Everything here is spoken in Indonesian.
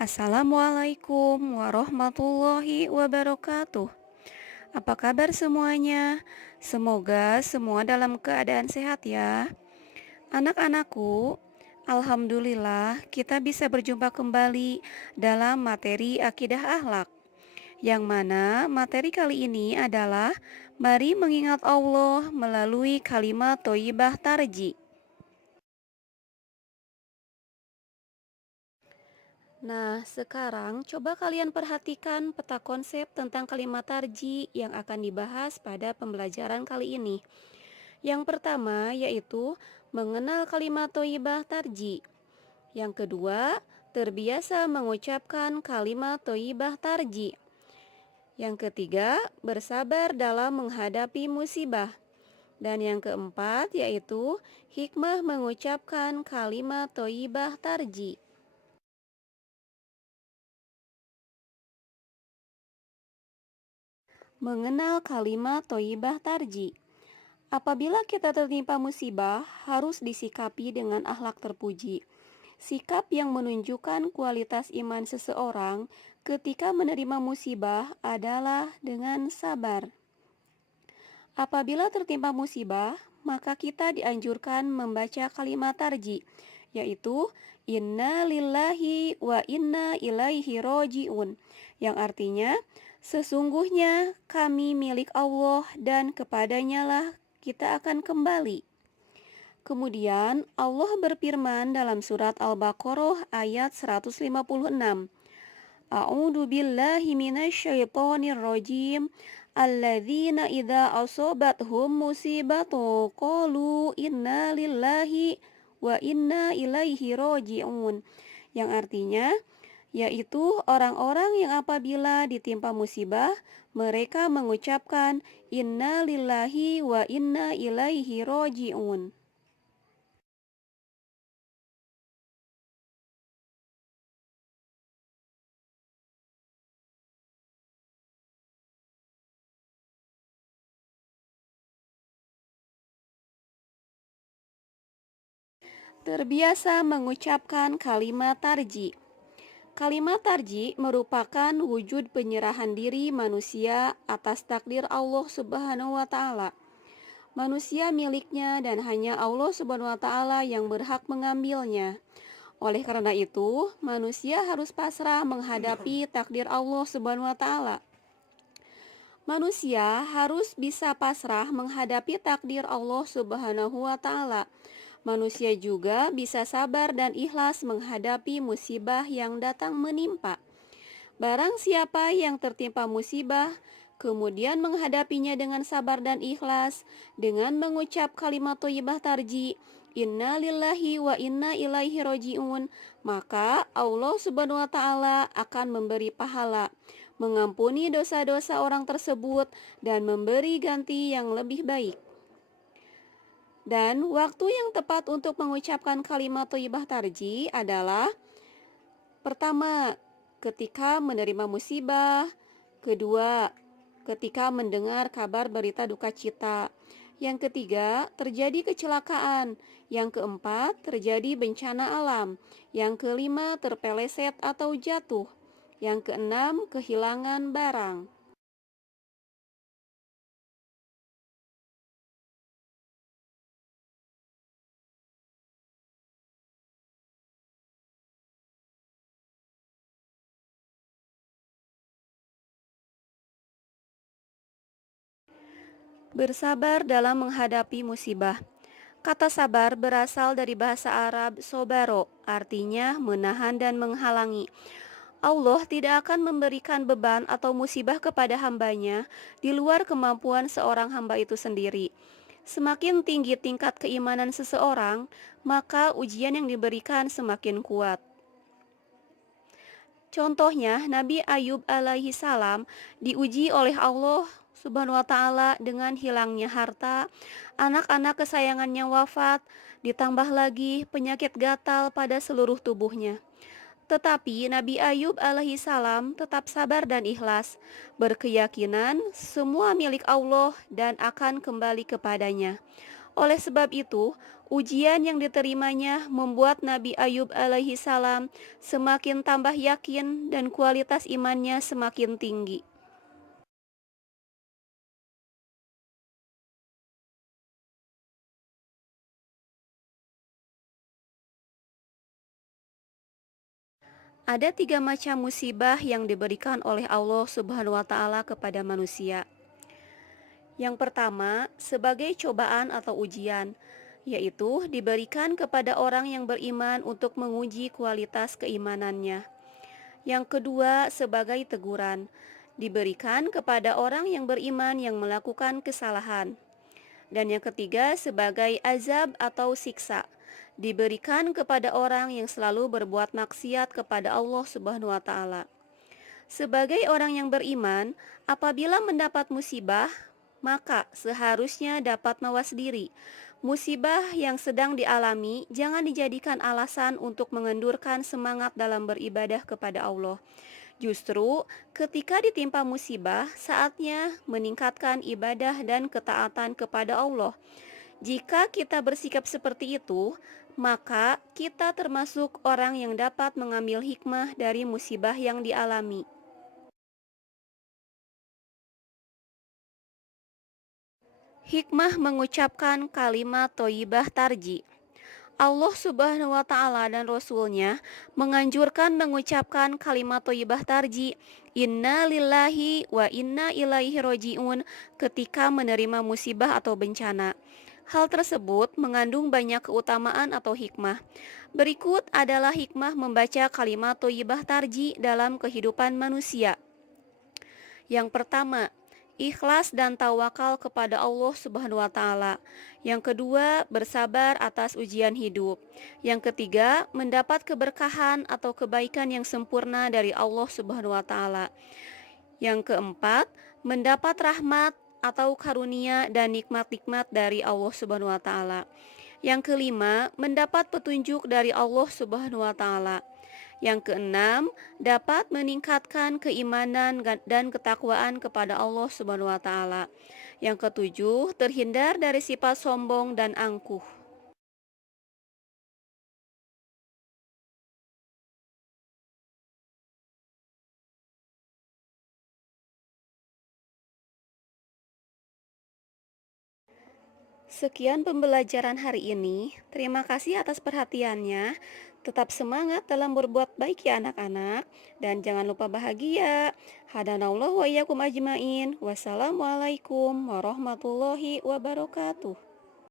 Assalamualaikum warahmatullahi wabarakatuh. Apa kabar semuanya? Semoga semua dalam keadaan sehat ya. Anak-anakku, alhamdulillah kita bisa berjumpa kembali dalam materi akidah akhlak. Yang mana materi kali ini adalah mari mengingat Allah melalui kalimat thoyyibah tarji. Nah, sekarang coba kalian perhatikan peta konsep tentang kalimat tarji yang akan dibahas pada pembelajaran kali ini. Yang pertama yaitu mengenal kalimat thoyyibah tarji. Yang kedua, terbiasa mengucapkan kalimat thoyyibah tarji. Yang ketiga, bersabar dalam menghadapi musibah. Dan yang keempat yaitu hikmah mengucapkan kalimat thoyyibah tarji. Mengenal kalimat thoyyibah tarji. Apabila kita tertimpa musibah, harus disikapi dengan akhlak terpuji. Sikap yang menunjukkan kualitas iman seseorang ketika menerima musibah adalah dengan sabar. Apabila tertimpa musibah, maka kita dianjurkan membaca kalimat tarji, yaitu Inna lillahi wa inna ilaihi roji'un, yang artinya sesungguhnya kami milik Allah dan kepadanya lah kita akan kembali. Kemudian Allah berfirman dalam surat Al-Baqarah ayat 156. A'udzu billahi minasyaitonir rajim. Alladzina idza asabathum musibatu qalu inna lillahi wa inna ilaihi raji'un. Yang artinya yaitu orang-orang yang apabila ditimpa musibah mereka mengucapkan inna lillahi wa inna ilaihi raji'un. Terbiasa mengucapkan kalimat tarji. Kalimat tarji merupakan wujud penyerahan diri manusia atas takdir Allah Subhanahu wa taala. Manusia miliknya dan hanya Allah Subhanahu wa taala yang berhak mengambilnya. Oleh karena itu, manusia harus pasrah menghadapi takdir Allah Subhanahu wa taala. Manusia harus bisa pasrah menghadapi takdir Allah Subhanahu wa taala. Manusia juga bisa sabar dan ikhlas menghadapi musibah yang datang menimpa. Barang siapa yang tertimpa musibah, kemudian menghadapinya dengan sabar dan ikhlas, dengan mengucap kalimat thayyibah tarji, Inna lillahi wa inna ilaihi roji'un, maka Allah Subhanahu wa taala akan memberi pahala, mengampuni dosa-dosa orang tersebut dan memberi ganti yang lebih baik. Dan waktu yang tepat untuk mengucapkan kalimat thayyibah tarji adalah pertama, ketika menerima musibah. Kedua, ketika mendengar kabar berita duka cita. Yang ketiga, terjadi kecelakaan. Yang keempat, terjadi bencana alam. Yang kelima, terpeleset atau jatuh. Yang keenam, kehilangan barang. Bersabar dalam menghadapi musibah. Kata sabar berasal dari bahasa Arab sobaro, artinya menahan dan menghalangi. Allah tidak akan memberikan beban atau musibah kepada hambanya di luar kemampuan seorang hamba itu sendiri. Semakin tinggi tingkat keimanan seseorang, maka ujian yang diberikan semakin kuat. Contohnya, Nabi Ayub alaihi salam diuji oleh Allah Subhanahu wa taala dengan hilangnya harta, anak-anak kesayangannya wafat, ditambah lagi penyakit gatal pada seluruh tubuhnya. Tetapi Nabi Ayub alaihi salam tetap sabar dan ikhlas, berkeyakinan semua milik Allah dan akan kembali kepadanya. Oleh sebab itu, Ujian yang diterimanya membuat Nabi Ayub alaihi salam semakin tambah yakin dan kualitas imannya semakin tinggi. Ada tiga macam musibah yang diberikan oleh Allah Subhanahu wa Ta'ala kepada manusia. Yang pertama, sebagai cobaan atau ujian, yaitu diberikan kepada orang yang beriman untuk menguji kualitas keimanannya. Yang kedua, sebagai teguran, diberikan kepada orang yang beriman yang melakukan kesalahan. Dan yang ketiga, sebagai azab atau siksa, diberikan kepada orang yang selalu berbuat maksiat kepada Allah Subhanahu wa Ta'ala. Sebagai orang yang beriman, apabila mendapat musibah, maka seharusnya dapat mawas diri. Musibah yang sedang dialami jangan dijadikan alasan untuk mengendurkan semangat dalam beribadah kepada Allah. Justru ketika ditimpa musibah, saatnya meningkatkan ibadah dan ketaatan kepada Allah. Jika kita bersikap seperti itu, maka kita termasuk orang yang dapat mengambil hikmah dari musibah yang dialami. Hikmah mengucapkan kalimat thoyyibah tarji. Allah Subhanahu wa Ta'ala dan Rasul-Nya menganjurkan mengucapkan kalimat thoyyibah tarji, inna lillahi wa inna ilaihi roji'un, ketika menerima musibah atau bencana. Hal tersebut mengandung banyak keutamaan atau hikmah. Berikut adalah hikmah membaca kalimat thoyyibah tarji dalam kehidupan manusia. Yang pertama, ikhlas dan tawakal kepada Allah Subhanahu wa Ta'ala. Yang kedua, bersabar atas ujian hidup. Yang ketiga, mendapat keberkahan atau kebaikan yang sempurna dari Allah Subhanahu wa Ta'ala. Yang keempat, mendapat rahmat atau karunia dan nikmat-nikmat dari Allah Subhanahu wa Ta'ala. Yang kelima, mendapat petunjuk dari Allah Subhanahu wa Ta'ala. Yang keenam, dapat meningkatkan keimanan dan ketakwaan kepada Allah Subhanahu wa Ta'ala. Yang ketujuh, terhindar dari sifat sombong dan angkuh. Sekian pembelajaran hari ini. Terima kasih atas perhatiannya. Tetap semangat dalam berbuat baik ya anak-anak. Dan jangan lupa bahagia. Hadanallahu wa iyyakum ajmain. Wassalamualaikum warahmatullahi wabarakatuh.